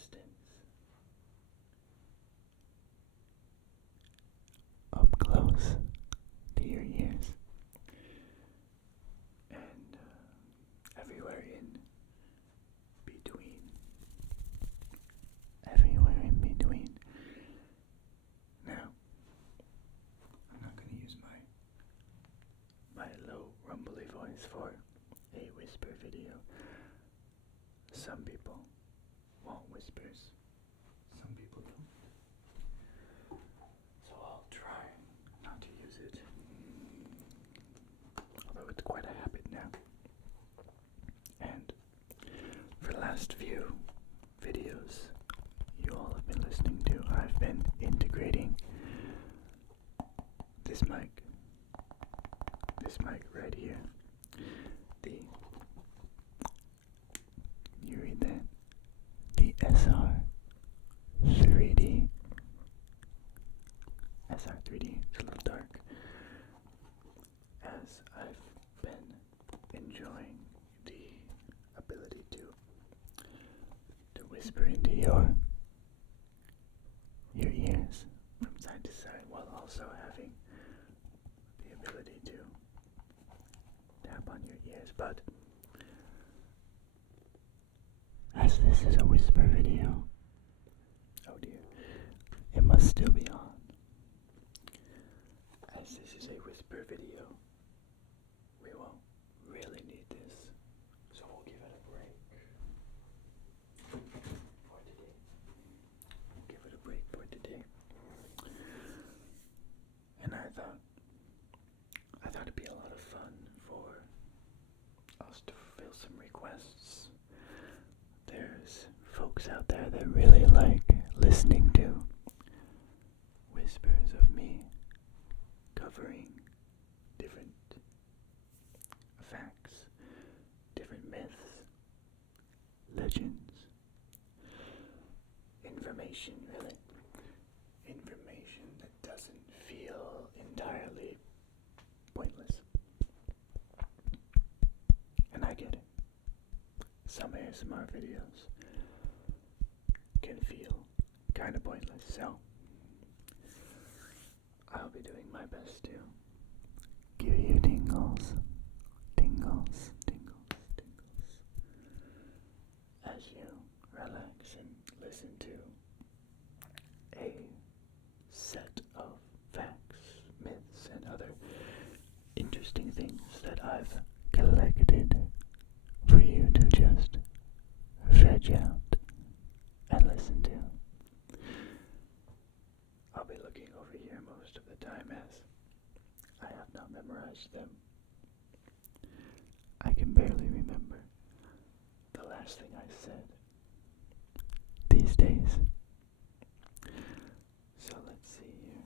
distance, up close to your ears, and everywhere in between. Everywhere in between. Now, I'm not going to use my low rumbly voice for a whisper video. Some people want whispers, some people don't. So I'll try not to use it, although it's quite a habit now. And for the last few videos you all have been listening to, I've been integrating this mic right here. You read that? The SR3D. SR3D, it's a little dark. As I've been enjoying the ability to whisper into your ears from side to side, while also having the ability to tap on your ears. But as this is a whisper video, oh dear, it must still be on. As this is a whisper video, we won't really need this, so we'll give it a break for today. And I thought it'd be a lot of fun for us to fulfill some requests. There's folks out there that really like listening to whispers of me covering different facts, different myths, legends, information, really. Information that doesn't feel entirely pointless. And I get it. Some ASMR videos can feel kind of pointless, so I'll be doing my best to give you tingles, tingles, tingles, tingles, as you relax and listen to a set of facts, myths, and other interesting things that I've collected for you to just veg out and listen to. I'll be looking over here most of the time as I have not memorized them. I can barely remember the last thing I said these days. So let's see here.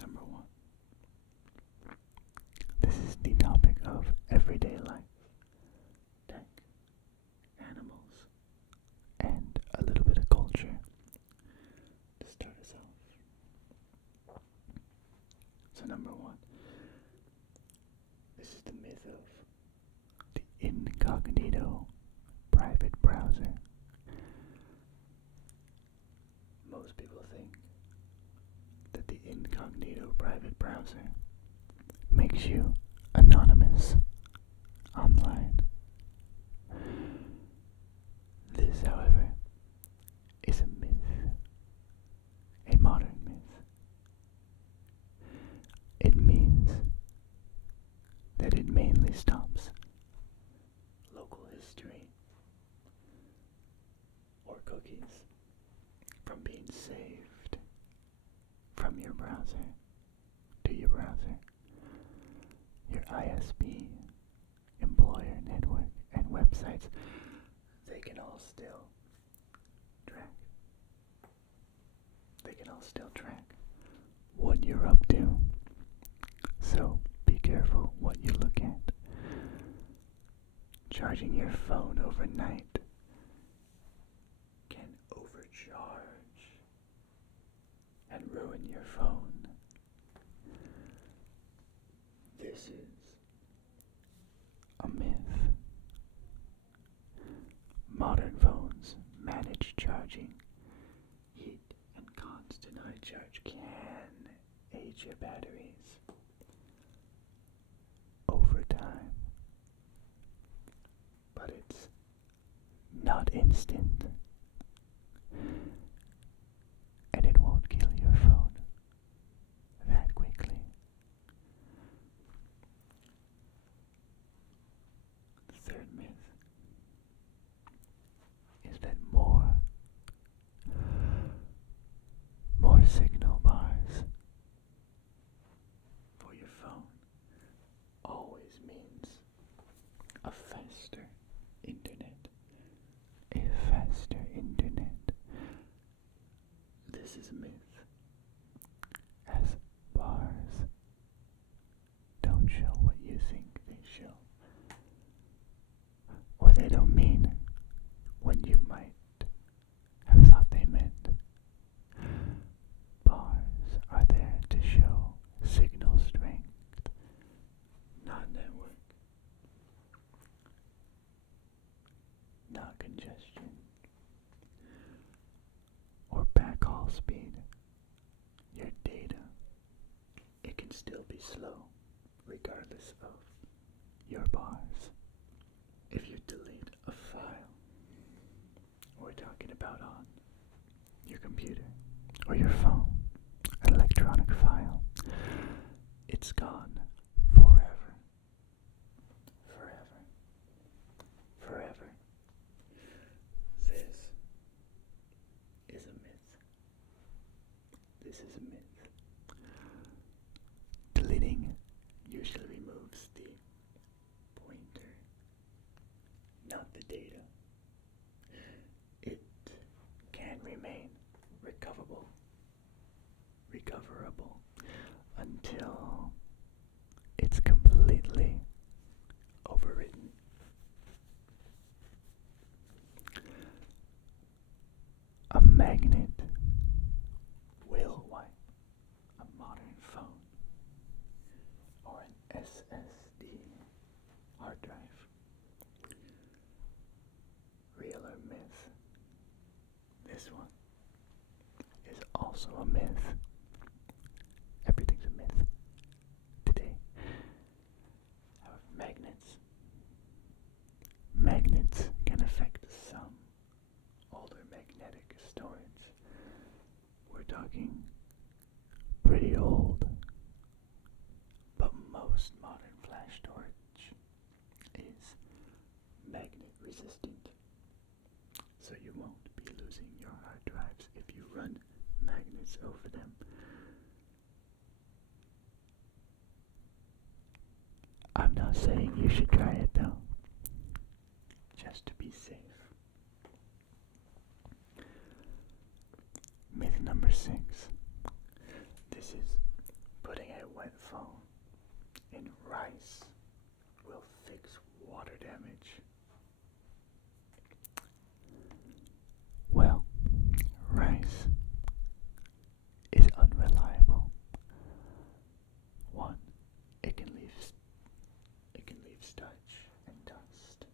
Number 1. This is the topic of everyday life, tech, animals, and a little bit of culture to start us off. So number 1. This is the myth of the incognito private browser. Most people think that the incognito private browser makes you anonymous online. This, however, is a myth, a modern myth. It means that it mainly stops local history or cookies from being saved from your browser to your browser. Your ISP, employer network, and websites, they can all still track. They can all still track what you're up to. So be careful what you look at. Charging your phone overnight can overcharge and ruin your phone. This is a myth. Modern phones deplete your batteries over time, but it's not instant, and it won't kill your phone that quickly. The third myth is that more signal bars for your phone always means a faster internet. A faster internet. This is a myth, as bars don't show what you think they show, or they don't mean what you might have thought they meant. Bars are there to show signal strength, not network, not congestion, or backhaul speed. Your data, it can still be slow, regardless of your bars. If you delete a file, we're talking about on your computer or your phone, an electronic file, it's gone forever. Forever. Forever. This is a myth. This is a myth. Deleting usually removes the pointer, not the data. It can remain recoverable until it's completely overwritten. A magnet will wipe a modern phone or an SSD hard drive. Real or myth? This one is also a myth. Everything's a myth today. However, magnets can affect some older magnetic storage. We're talking pretty old, but most modern flash storage is magnet resistant, so you won't be losing your hard drives if you run magnets over them. I'm not saying you should try it though, just to be safe. Myth number 6. This is putting a wet phone in rice will fix water damage. Well, rice is unreliable. One, it can leave starch and dust,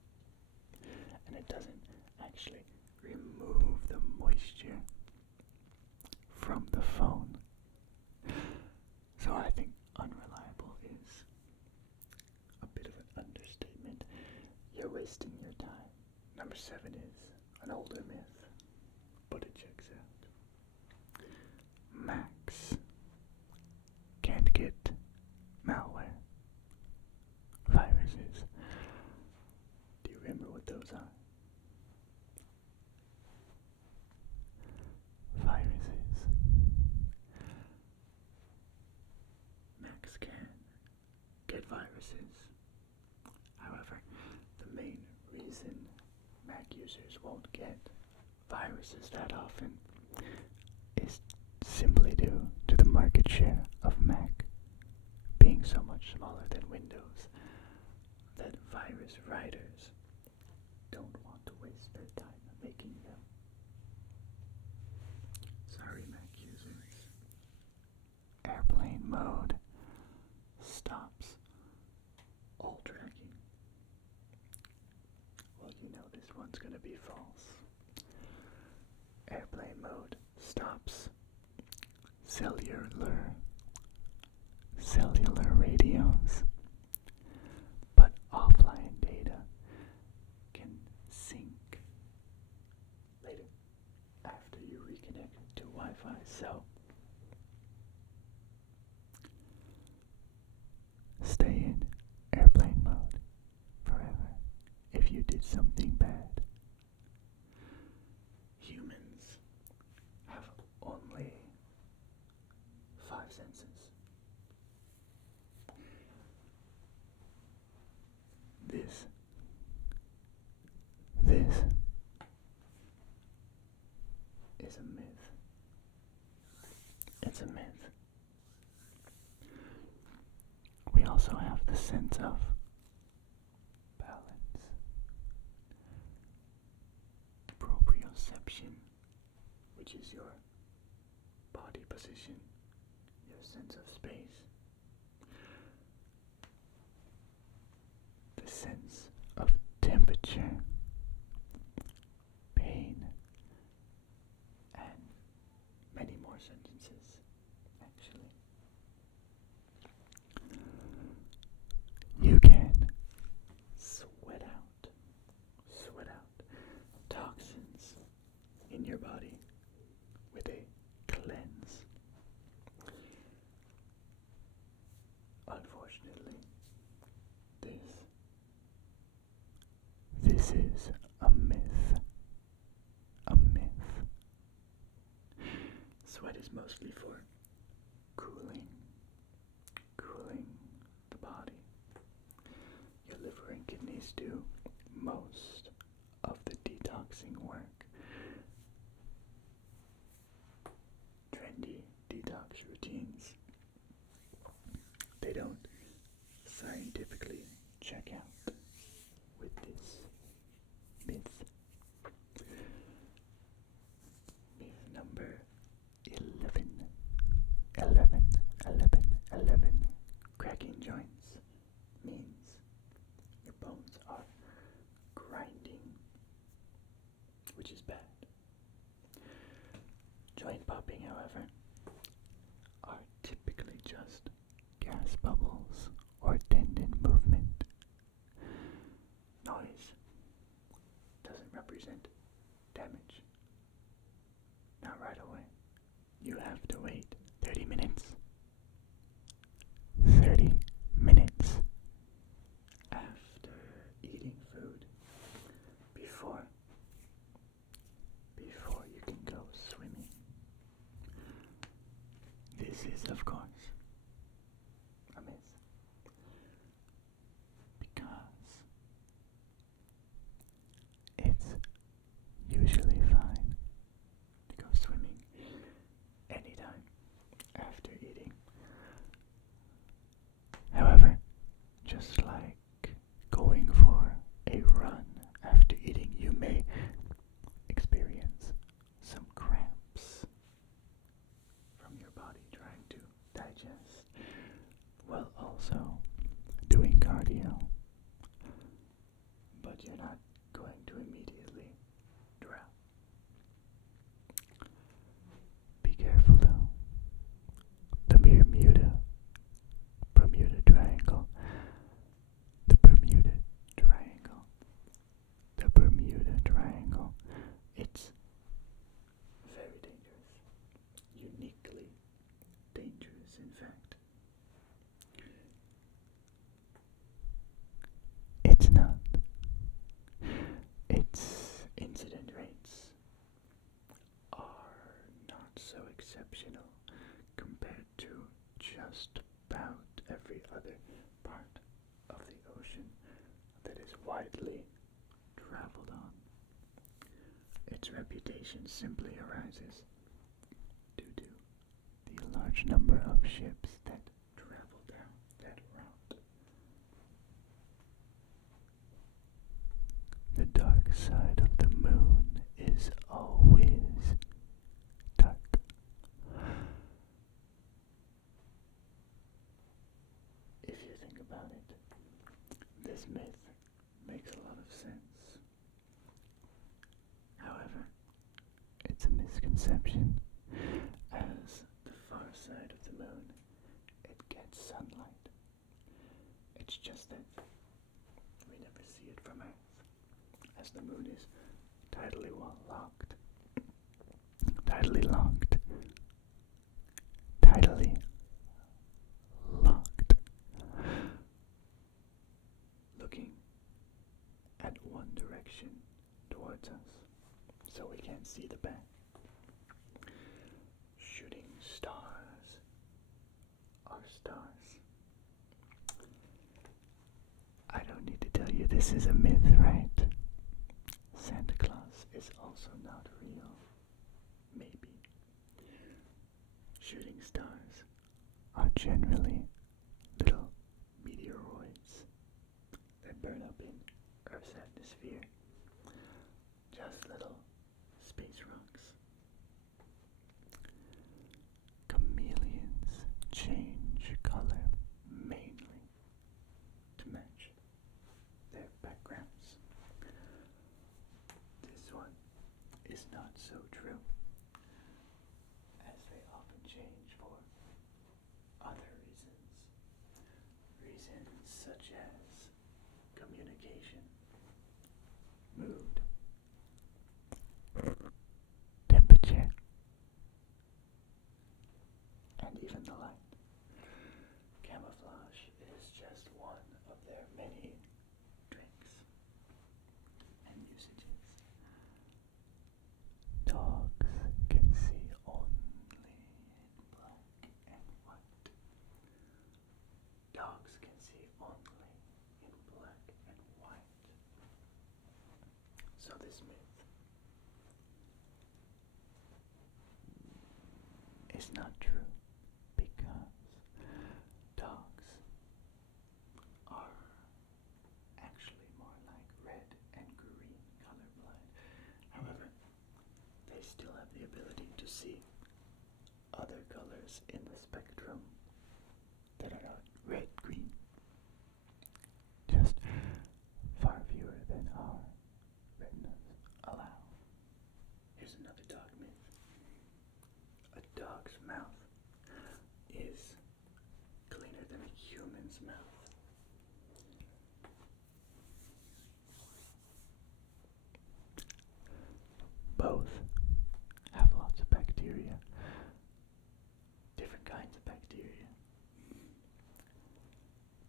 and it doesn't actually remove the moisture from the phone. So I think unreliable is a bit of an understatement. You're wasting your time. Number 7 is an older myth, but it checks out. Macs can't get malware, viruses. Do you remember what those are? Viruses. Macs can get viruses. However, the main reason Mac users won't get viruses that often is simply due to the market share of Mac being so much smaller than Windows that virus writers don't want to waste their time making them. Sorry, Mac users. Airplane mode stops all tracking. Well, you know this one's gonna be false. Airplane mode stops cellular later after you reconnect to Wi-Fi. So stay in airplane mode forever if you did something bad. Humans have only 5 senses. This is a myth. It's a myth. We also have the sense of balance, proprioception, which is your body position, your sense of space, the sense of temperature, pain, and many more sentences, actually. You can sweat out toxins in your body with a cleanse. Unfortunately, this is a myth. A myth. Sweat is mostly for cooling the body. Your liver and kidneys do most of the detoxing work. Trendy detox routines, they don't scientifically check out with this myth. Myth number 11. Cracking joints means your bones are grinding, which is bad. Joint popping, however, are typically just gas bubbles or tendon movement. Noise doesn't represent damage. Not right away. You have to wait 30 minutes. 30 minutes after eating food before you can go swimming. This is, of course, a myth, because it's usually fine to go swimming anytime after eating. However, just like going for a run after eating, you may experience some cramps from your body trying to digest while also doing cardio. But you're not going to immediately drown. Be careful though. The Bermuda Triangle. The Bermuda Triangle. It's very dangerous. Uniquely dangerous, in fact. It's not. Its incident rates are not so exceptional compared to just about every other part of the ocean that is widely traveled on. Its reputation simply arises due to the large number of ships that travel down that route. The dark side of the moon is always dark. If you think about it, this myth makes a lot of sense. However, it's a misconception, as the far side of the moon, it gets sunlight. It's just that we never see it from Earth, as the moon is tidally locked can't see the back. Shooting stars are stars. I don't need to tell you this is a myth, right? Santa Claus is also not real. Maybe. Shooting stars are generally little meteoroids that burn up in Earth's atmosphere. Just little space rocks. Chameleons change color mainly to match their backgrounds. This one is not so true, as they often change for other reasons. Reasons such as communication, mood, temperature, and even the light. Camouflage is just one of their many tricks and usages. Dogs can see only in black and white. Dogs can see only in black and white. So this myth is not true, because dogs are actually more like red and green colorblind. However, they still have the ability to see other colors in the spectrum that are not red, green. Just far fewer than our retinas allow. Here's another dog myth. A dog's mouth is cleaner than a human's mouth. Both have lots of bacteria, different kinds of bacteria.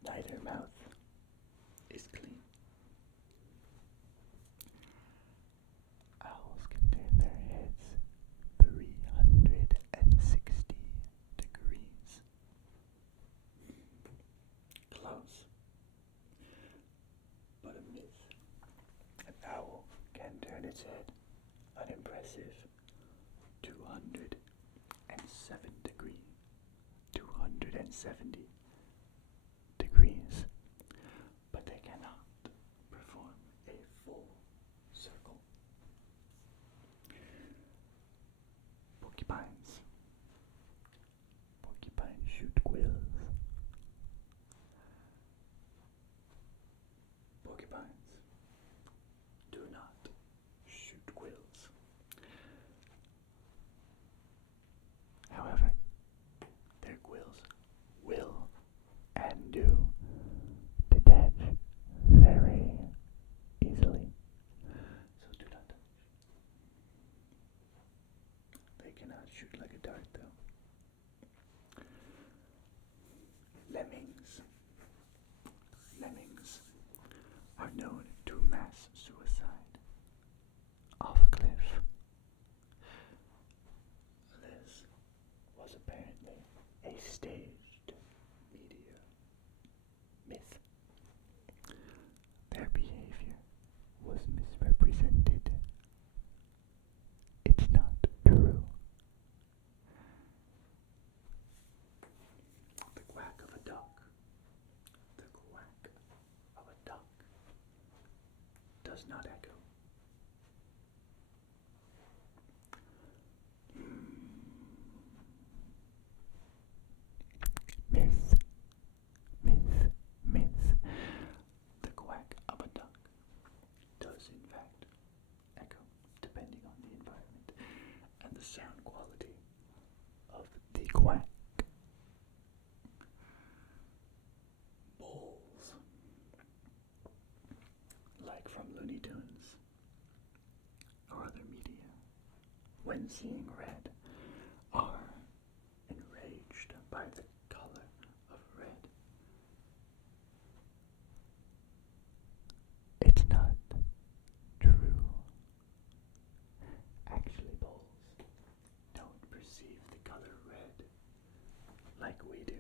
Neither mouth is clean. Owls can turn their heads 360 degrees. Close, but a myth. An owl can turn its head an impressive 270 degrees, but they cannot perform a full circle. Porcupines shoot quills. Porcupines do not shoot quills. However, their quills will and do detach very easily. So do not touch. They cannot shoot like a dart, though. Lemmings are known to mass suicide off a cliff. This was apparently a staged media myth. Their behavior was misrepresented. It's not true. The quack of a duck. The quack of a duck does not echo. Myth. The quack of a duck does in fact echo, depending on the environment and the sound quality of the quack. Bulls, like from Looney Tunes or other media, when seeing red, are enraged by the color of red. It's not true. Actually, perceive the color red like we do.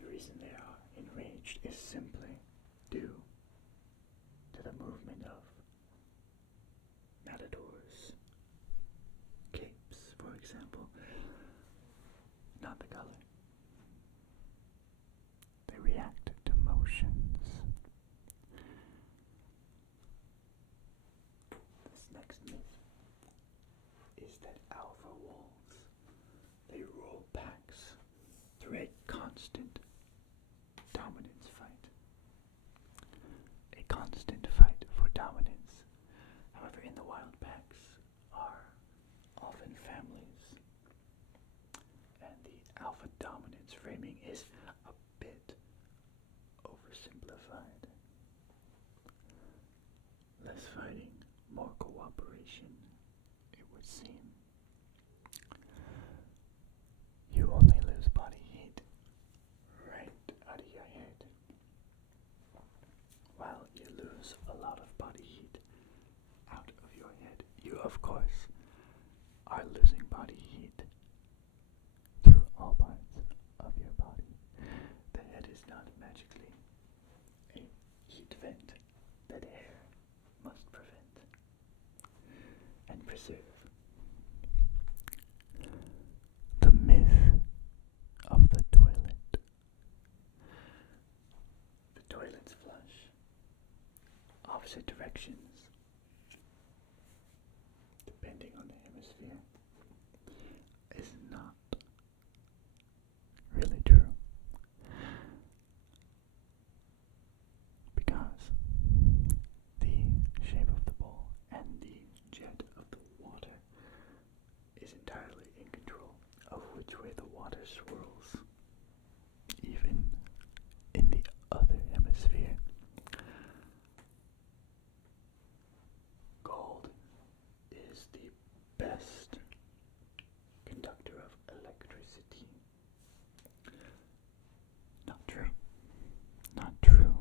The reason they are enraged is simply due to the movement of matadors' capes, for example, not the color. They react to motions. This next myth is that alpha wolves, they rule packs through a constant dominance fight. A constant fight for dominance. However, in the wild, packs are often families, and the alpha dominance framing is a bit oversimplified. Less fighting, more cooperation, it would seem. You only lose body heat right out of your head, while you lose a lot of body heat out of your head. You, of course, are losing body heat through all parts of your body. The head is not magically a heat vent that air must prevent and preserve. The myth of the toilet. The toilets flush opposite directions depending on the hemisphere is not really true, because the shape of the bowl and the jet of the water is entirely in control of which way the water swirls, even in the other hemisphere. Gold is the best conductor of electricity. Not true. Not true.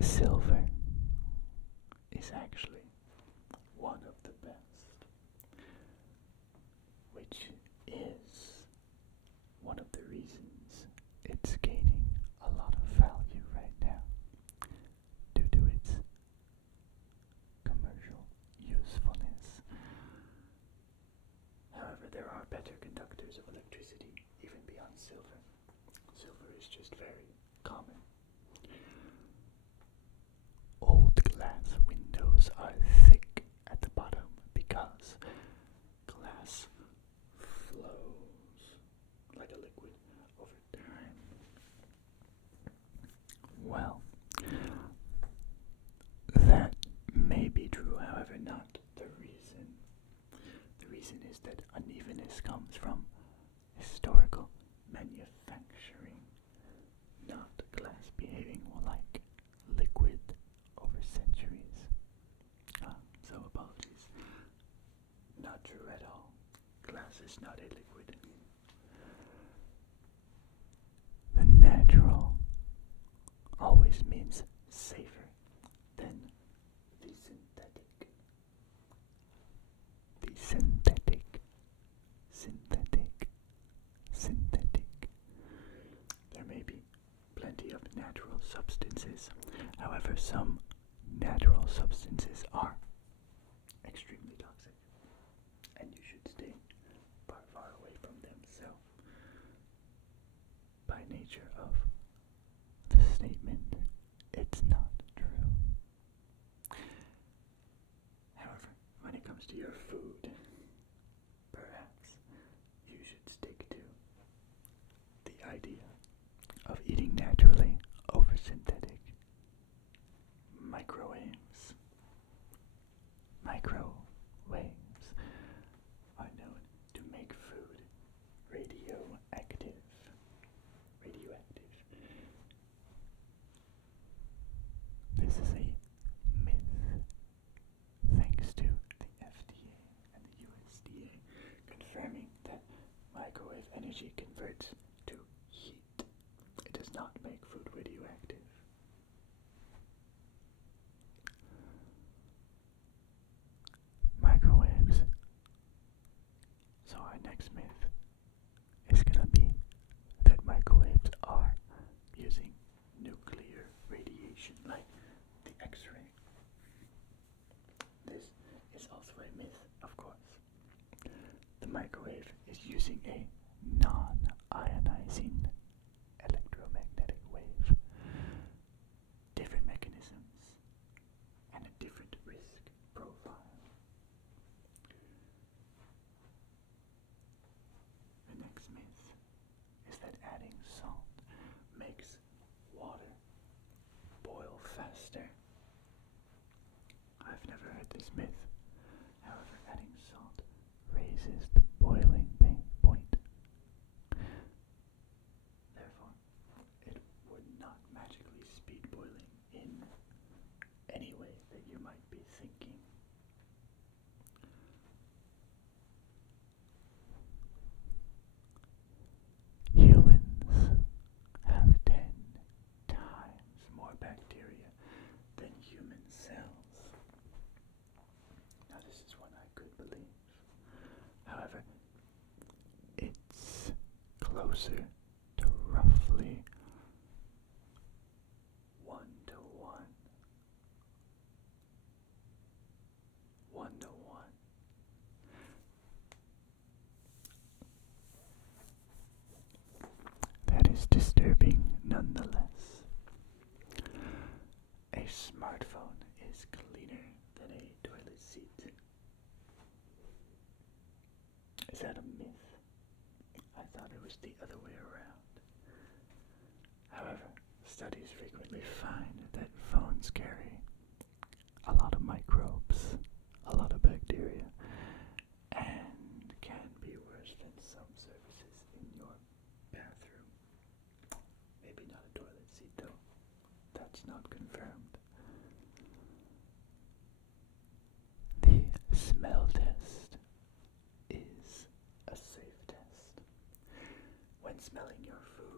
Silver is actually one of the best, which is one of the reasons it's gaining a lot of value right now due to its commercial usefulness. However, there are better conductors of electricity even beyond silver. Silver is just very common. Old glass windows are thick at the bottom because glass flows like a liquid over time. Well, that may be true, however, not the reason. The reason is that unevenness comes from historical manufacturing, not glass behaving like liquid over centuries. So apologies. Not true at all. Glass is not a liquid. The natural always means safer than the synthetic. The synthetic. There may be plenty of natural substances. However, some natural substances are extremely toxic, and you should stay far away from them. So, by nature of the statement, it's not true. However, when it comes to your food, perhaps you should stick to the idea of eating naturally over synthetic. Microwaves are known to make food radioactive. This is a myth, thanks to the FDA and the USDA confirming that microwave energy converts to heat. It does not make food radioactive. Microwaves a myth, of course. The microwave is using a non-ionizing electromagnetic wave. Different mechanisms and a different risk profile. The next myth is that adding salt makes water boil faster. I've never heard this myth. However, adding salt raises the boiling point. Therefore, it would not magically speed boiling in any way that you might be thinking. Humans have 10 times more bacteria than human cells. Now this is one I could believe. However, it's closer to roughly 1 to 1. 1 to 1. That is disturbing nonetheless. A smartphone is cleaner than a toilet seat. Is that a myth? I thought it was the other way around. However, studies frequently find that phones carry a lot of microbes, a lot of bacteria, and can be worse than some surfaces in your bathroom. Maybe not a toilet seat though. That's not confirmed. The smell test is a safe test. When smelling your food.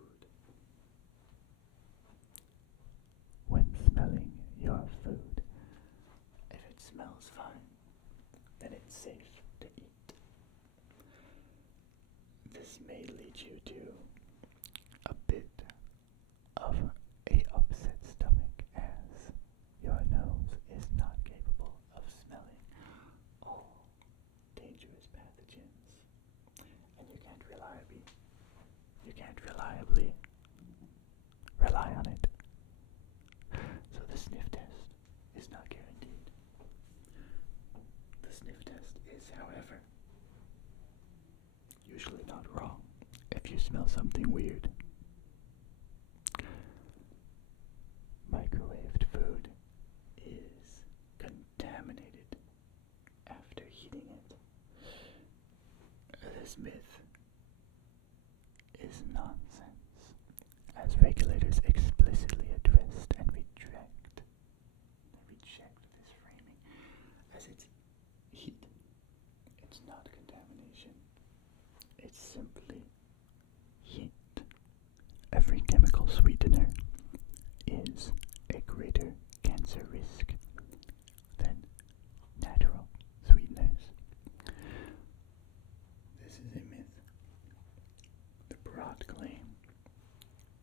If it smells fine, then it's safe to eat. This may lead you to a bit of a upset stomach, as your nose is not capable of smelling all dangerous pathogens, and you can't reliably rely on it. So the sniff test is not guaranteed. The sniff test is, however, usually not wrong if you smell something weird. Microwaved food is contaminated after heating it. This myth is nonsense, as regulators explicitly addressed and reject this framing, as it's heat. It's not contamination. It's simply heat. Every chemical sweetener is a greater cancer risk than natural sweeteners. This is a myth. The broad claim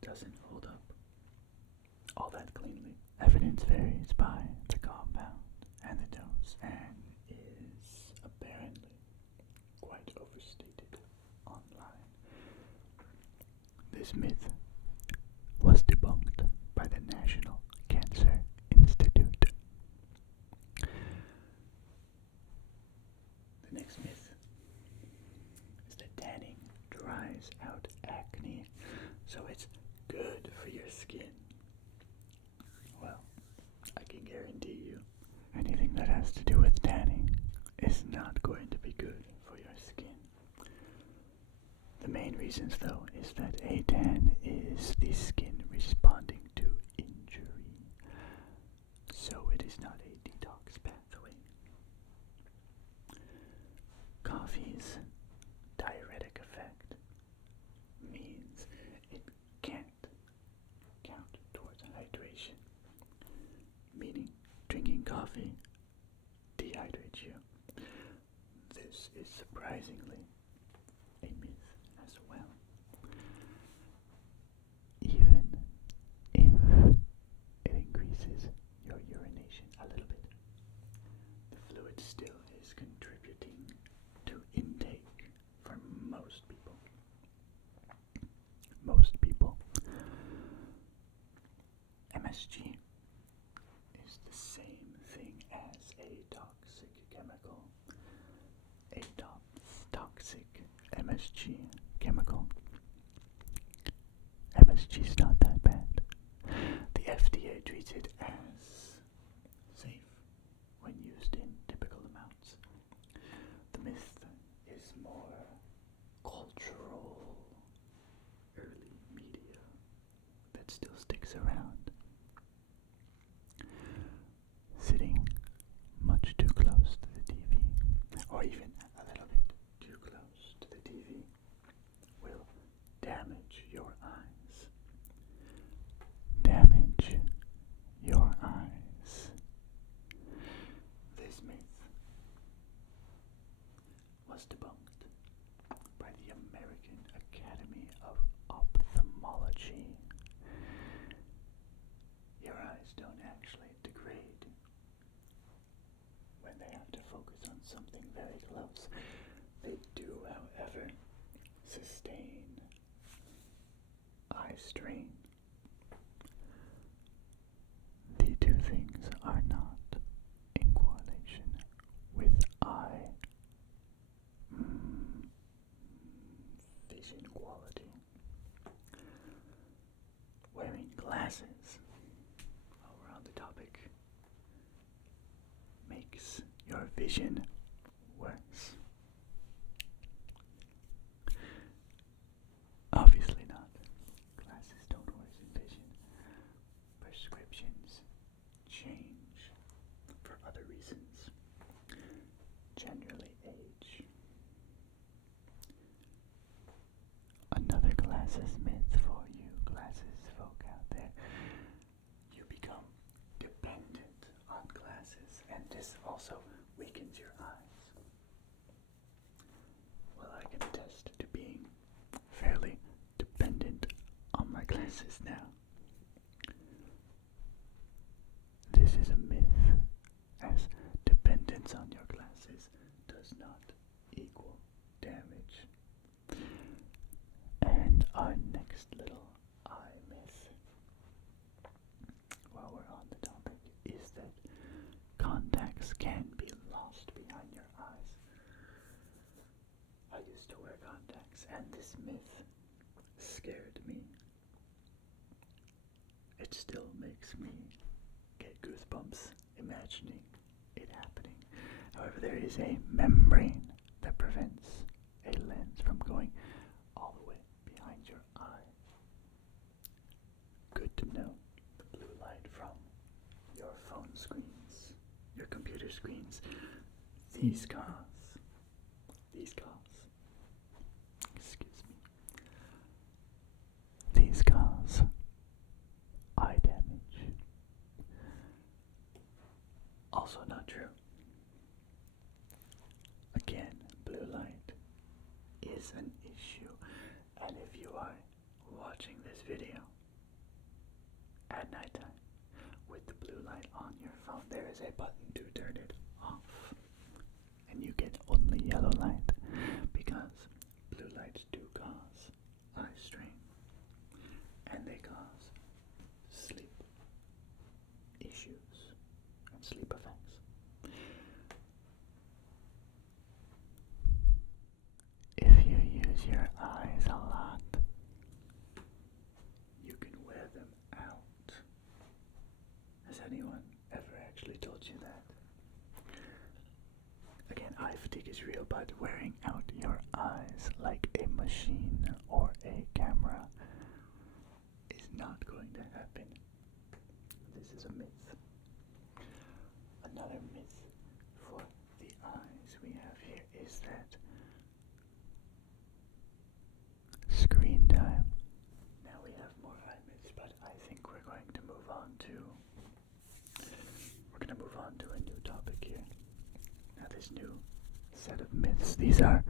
doesn't hold up all that cleanly. Evidence varies by the compound and the dose, and is apparently quite overstated online. This myth was debunked by the National Cancer Institute. The next myth is that tanning dries out acne, so it's good for your skin. Well, I can guarantee you, anything that has to do with tanning is not going to be good for your skin. The main reasons, though, is that a tan is the skin responding to injury, so it is not a detox pathway. Coffee's diuretic effect means it can't count towards hydration, meaning drinking coffee dehydrates you. This is surprisingly a myth as well. Even if it increases your urination a little bit, the fluid still is controlled MSG chemical. MSG's not that bad. The FDA treats it as safe when used in typical amounts. The myth is more cultural, early media that still sticks around. Sitting much too close to the TV, or even a little bit too close to the TV, will damage your eyes. Damage your eyes. This myth was debunked by the American Academy of Ophthalmology. Your eyes don't actually degrade when they have to focus on something very close. They do, however, sustain eye strain. The two things are not in correlation with eye vision quality. Wearing glasses, while we're on the topic, makes your vision worse. Obviously not. Glasses don't worsen vision. Prescriptions change for other reasons. Generally age. Another glasses myth for you glasses folk out there. You become dependent on glasses, and this also weakens your eyes. Well, I can attest to being fairly dependent on my glasses now. This is a myth, as dependence on your glasses does not equal damage. And our next little eye myth, while we're on the topic, is that contacts can be lost behind your eyes. I used to wear contacts, and this myth scared me. It still makes me get goosebumps imagining it happening. However, there is a membrane that prevents a lens from going all the way behind your eye. Good to know. The blue light from your phone screens, your computer screens, these cause, eye damage. Also not true. Again, blue light is an issue, and if you are watching this video at nighttime with the blue light on your phone, there is a button to turn it off, and you get only yellow light, because blue lights do cause eye strain, and they cause sleep issues and sleep effects. If you use your eyes a lot, you can wear them out. Has anyone ever actually told you that? Again, eye fatigue is real, but wearing out your eyes like a machine or a camera is not going to happen. This is a myth. Another myth for the eyes we have here is that screen time. Now we have more eye myths, but I think we're going to move on to a new topic here. Now this new set of myths, these are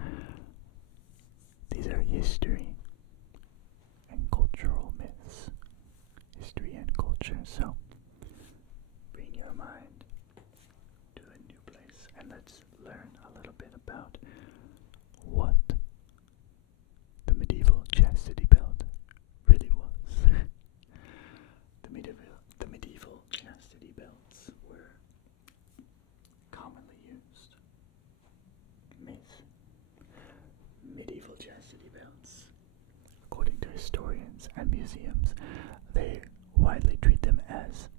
history and cultural myths. History and culture. So bring your mind to a new place and let's learn a little bit about what the medieval chastity belt really was. The medieval chastity belts were commonly used. Myth. Medieval chastity and museums, they widely treat them as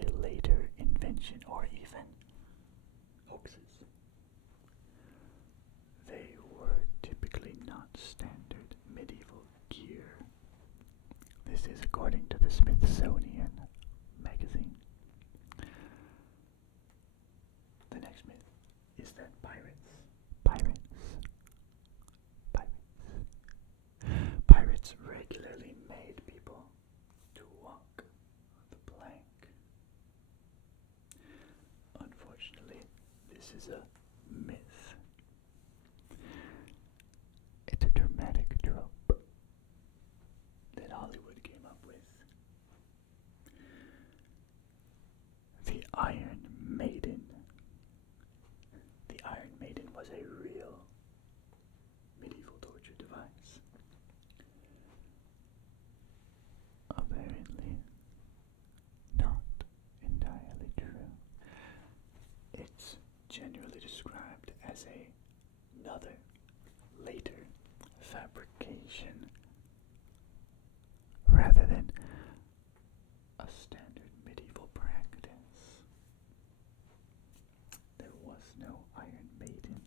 a later invention or even hoaxes. They were typically not standard medieval gear. This is according to the Smithsonian magazine. The next myth is that pirates regularly made people to walk the plank. Unfortunately, this is a myth. It's a dramatic trope that Hollywood came up with. The Iron Maiden. The Iron Maiden was a real medieval torture device. Apparently not entirely true. It's generally described as another later fabrication rather than a standard medieval practice. There was no Iron Maiden.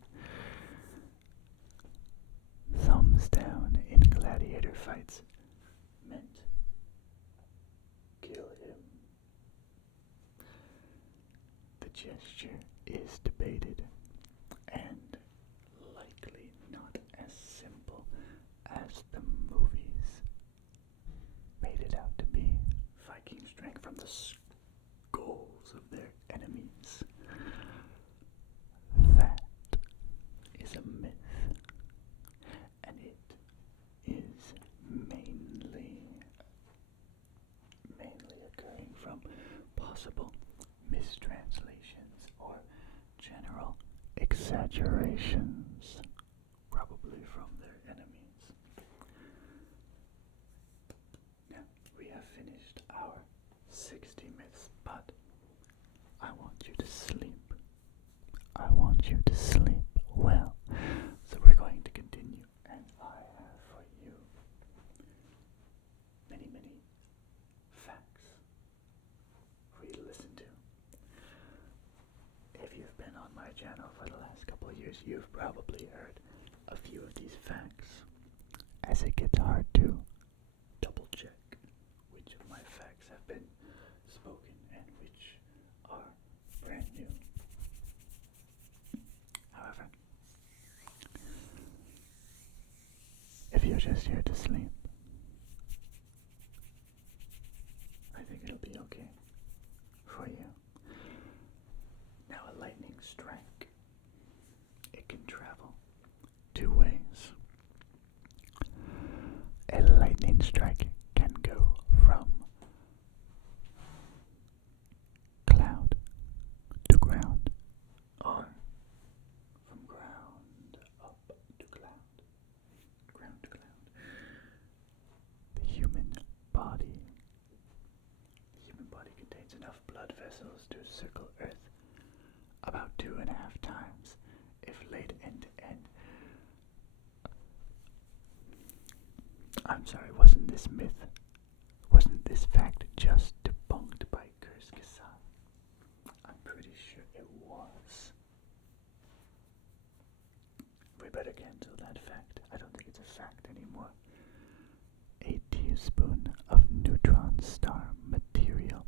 Thumbs down in gladiator fights meant kill him. The gesture is debated and likely not as simple as the movies made it out to be. Vikings drank from the skulls of their enemies. That is a myth, and it is mainly occurring from possible mistranslations or general exaggerations, probably from their enemies. Now, we have finished our 60 myths, but I want you to sleep. I want you to sleep well. So we're going to continue, and I have for you many facts for you to listen to. If you've been on my channel for the last couple of years, you've probably heard a few of these facts, as it gets hard to double check which of my facts have been spoken and which are brand new. However, if you're just here to sleep, I think it'll be okay for you. Now, a lightning strike, it can travel two ways. A lightning strike can go from cloud to ground, or from ground up to cloud, ground to cloud. The human body contains enough blood vessels to circle Earth about 2.5 times if laid end to end. I'm sorry, wasn't this fact just debunked by Kurskasai? I'm pretty sure it was. We better cancel that fact. I don't think it's a fact anymore. A teaspoon of neutron star material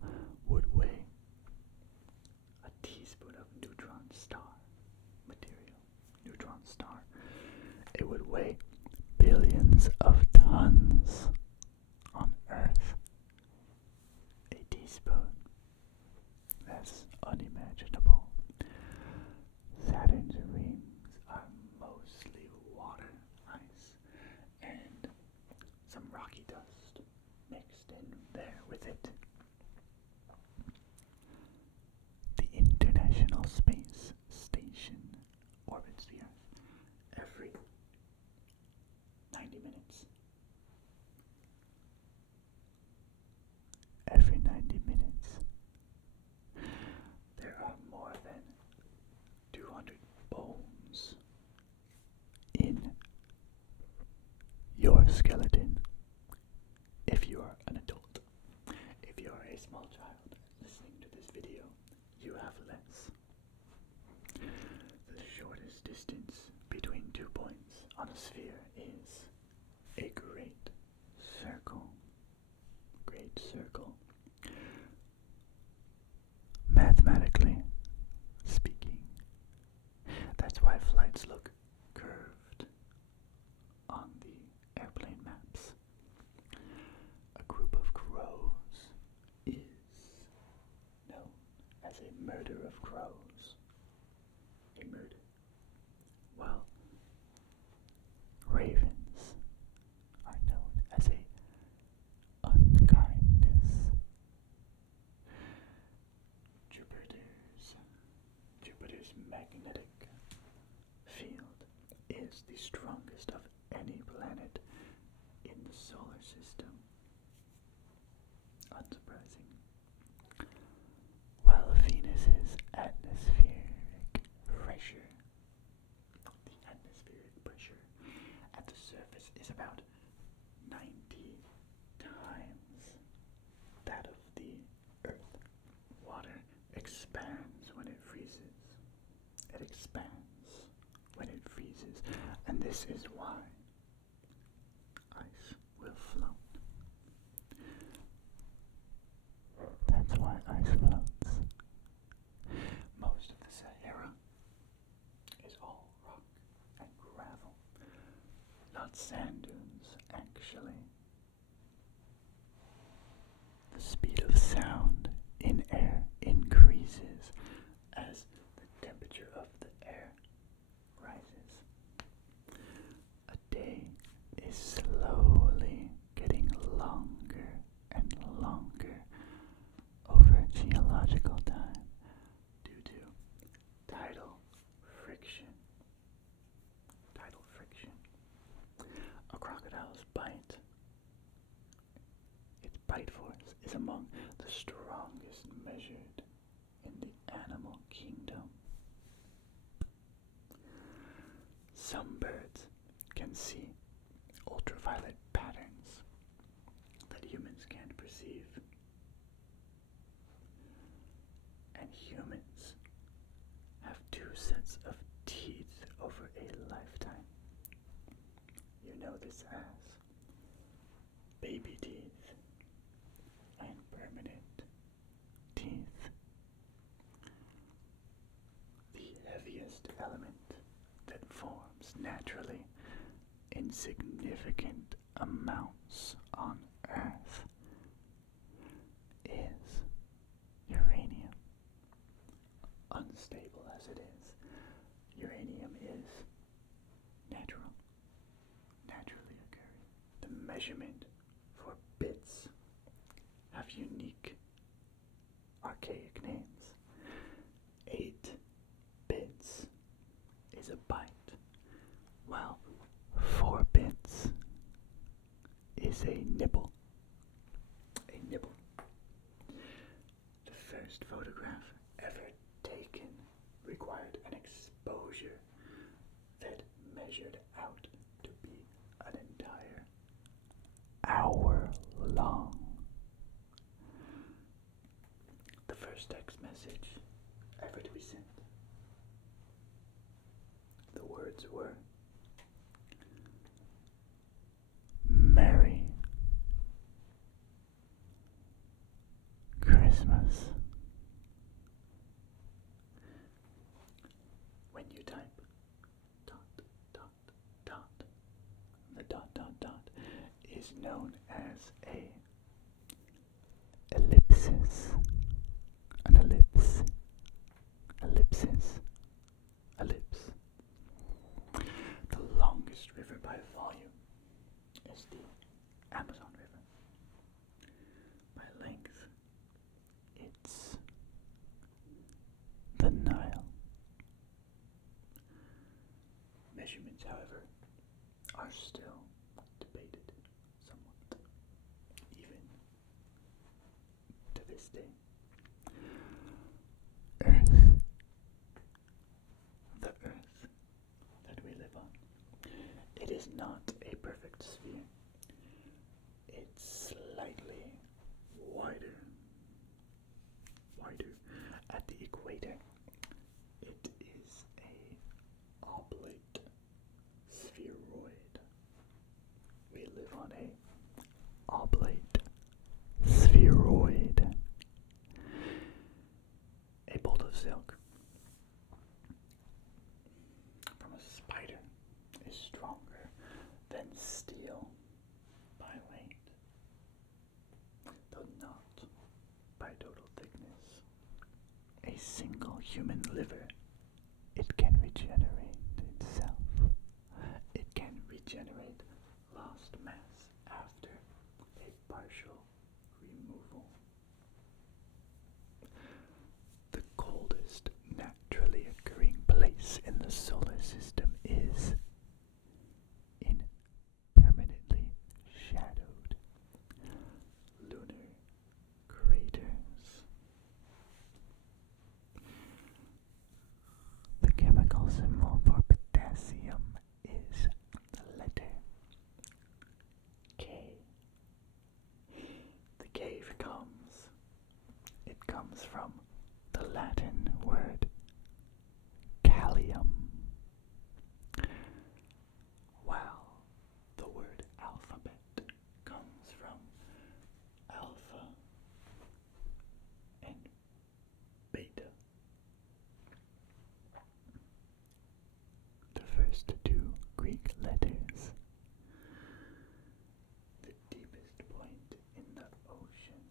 would weigh a teaspoon of neutron star material. Neutron star. It would weigh billions of tons on Earth. A teaspoon. That's unimaginable. Saturn's rings are mostly water, ice, and some rocky dust mixed in there with it. The International Space Station orbits the Earth every 90 minutes. surface is about 90 times that of the Earth. Water expands when it freezes. It expands when it freezes, and this is why ice will float. That's why ice floats. Most of the Sahara is all rock and gravel, not sand dunes, actually. The speed of sound in air increases as the temperature of the air rises. A day is slowly getting longer and longer over geological time due to tidal friction. Tidal friction. A crocodile's bite, its bite force is among the strongest measured in the animal kingdom. Some birds can see ultraviolet patterns that humans can't perceive. And humans have 2 sets of teeth over a lifetime. You know this as baby teeth and permanent teeth. The heaviest element that forms naturally in significant amounts on Earth is uranium. Unstable as it is, uranium is naturally occurring. The measurement for bits have unique archaic names. 8 bits is a byte, while 4 bits is a nibble. A nibble. The first photograph ever taken required an exposure that measured out to be an entire hour long. The first text message ever to be sent. The words were, "Merry Christmas." When you type dot, dot, dot, the dot, dot, dot is known as a ellipsis. An ellipse. Ellipsis. Ellipse. The longest river by volume is the Amazon River. By length, it's the Nile. Measurements, however, are still debated somewhat, even to this day. Earth, the Earth that we live on, it is not a perfect sphere. It's slightly wider at the equator. It is a oblate spheroid. We live on a oblate spheroid. A bolt of silk from a spider is stronger than steel by weight, though not by total thickness. A single human liver, it can regenerate itself. It can regenerate lost mass after a partial removal. The coldest naturally occurring place in the solar system is in permanently shadowed lunar craters. The chemical symbol for potassium is the letter first two Greek letters. The deepest point in the ocean.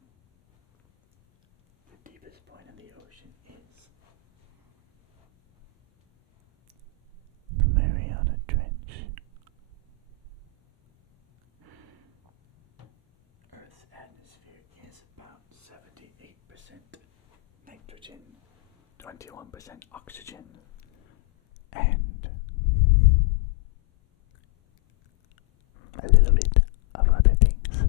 The deepest point in the ocean is the Mariana Trench. Earth's atmosphere is about 78% nitrogen, 21% oxygen, and a little bit of other things.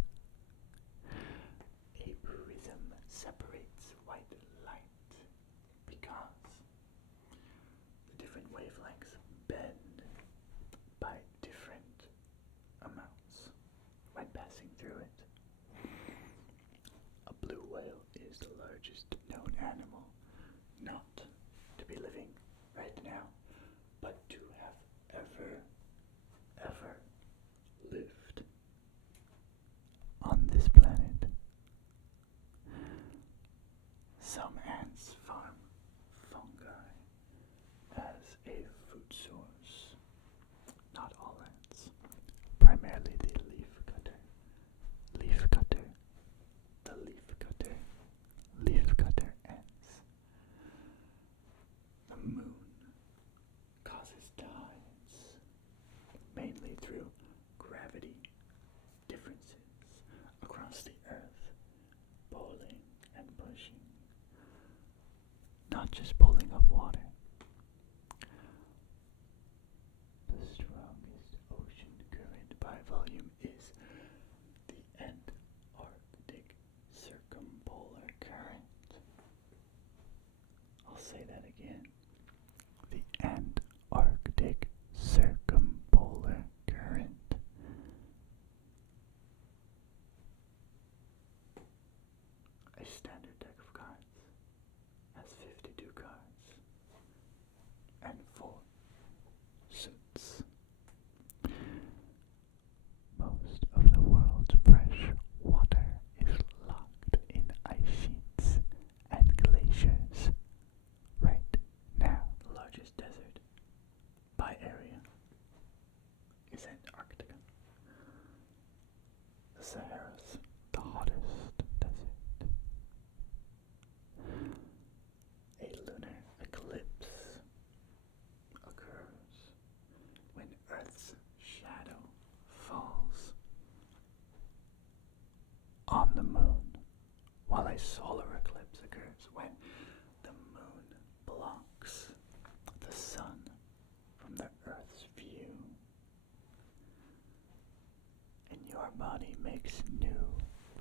A prism separates white light because the different wavelengths bend by different amounts when passing through it. A blue whale is the largest known animal not to be living right now, but to have ever lived on this planet. Some ants farm fungi as a food source. Not all ants. Primarily the leafcutter. Leafcutter. The leafcutter. Leafcutter ants. The moon causes tides, mainly through gravity differences across the earth, pulling and pushing. Not just pulling up water. The strongest ocean current by volume is the Antarctic circumpolar current. I'll say that again. The Antarctic circumpolar current. A standard deck of cards has 52 cards and 4 suits. Most of the world's fresh water is locked in ice sheets and glaciers right now. The largest desert by area is Antarctica. The Sahara's the hottest desert. A lunar eclipse occurs when Earth's shadow falls on the moon, while a solar eclipse occurs when the moon blocks the sun from the Earth's view, and your body makes new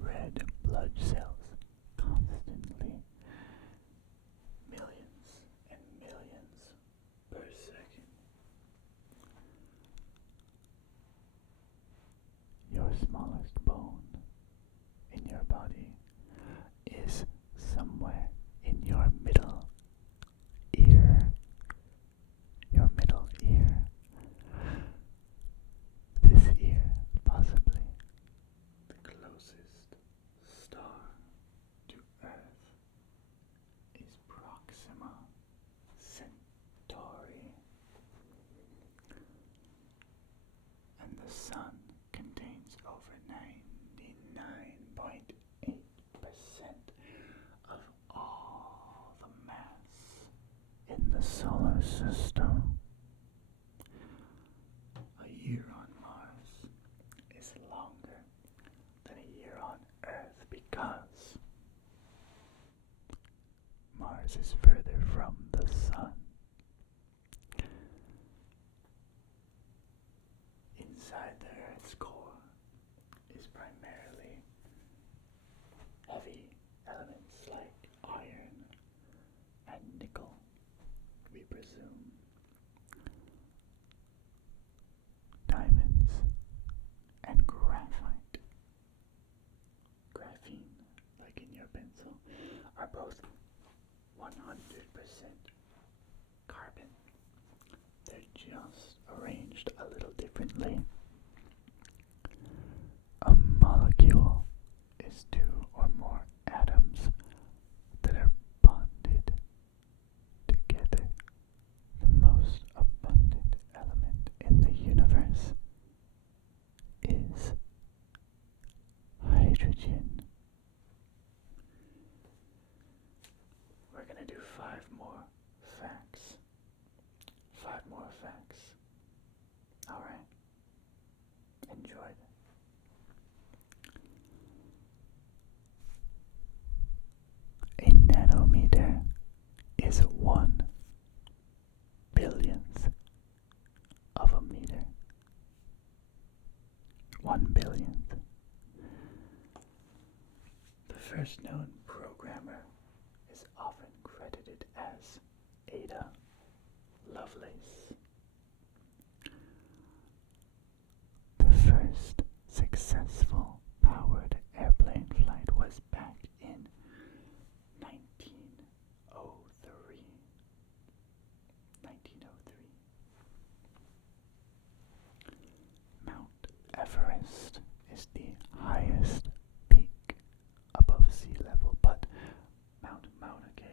red blood cells constantly, millions and millions per second. Your smallest bone in your body is somewhere in your middle ear. Your middle ear. This ear, possibly the closest star to Earth, is Proxima Centauri, and the Sun contains over 99.8% of all the mass in the solar system. A year on Mars is longer than a year on Earth because Mars is further from the Sun. Inside the Earth's core is primarily heavy elements like iron and nickel, we presume, diamonds and graphite. Graphene, like in your pencil, are both 100% carbon. They're just arranged a little differently. A molecule is two or more atoms that are bonded together. The most abundant element first known programmer is often credited as Ada Lovelace. The first successful powered airplane flight was back in 1903. 1903. Mount Everest is the highest peak above sea level, but Mount Mauna Kea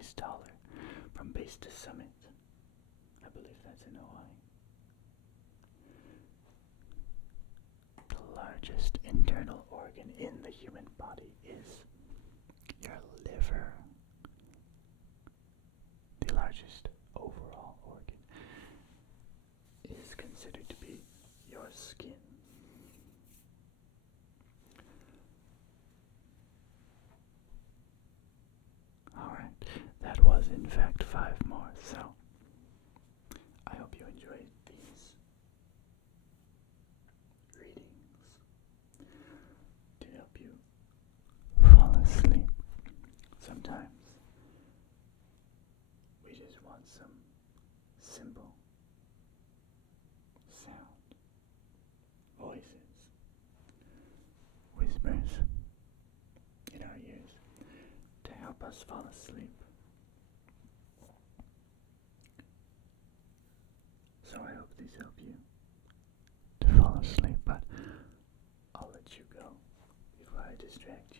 is taller from base to summit. I believe that's in Hawaii. The largest internal organ in the human body is your liver. The largest overall organ is considered to be your skin. Alright, that was in fact 5 more, so I hope you enjoyed these readings to help you fall asleep. Sometimes we just want some simple sound, voices, whispers in our ears to help us fall asleep. So I hope these help you to fall asleep, but I'll let you go before I distract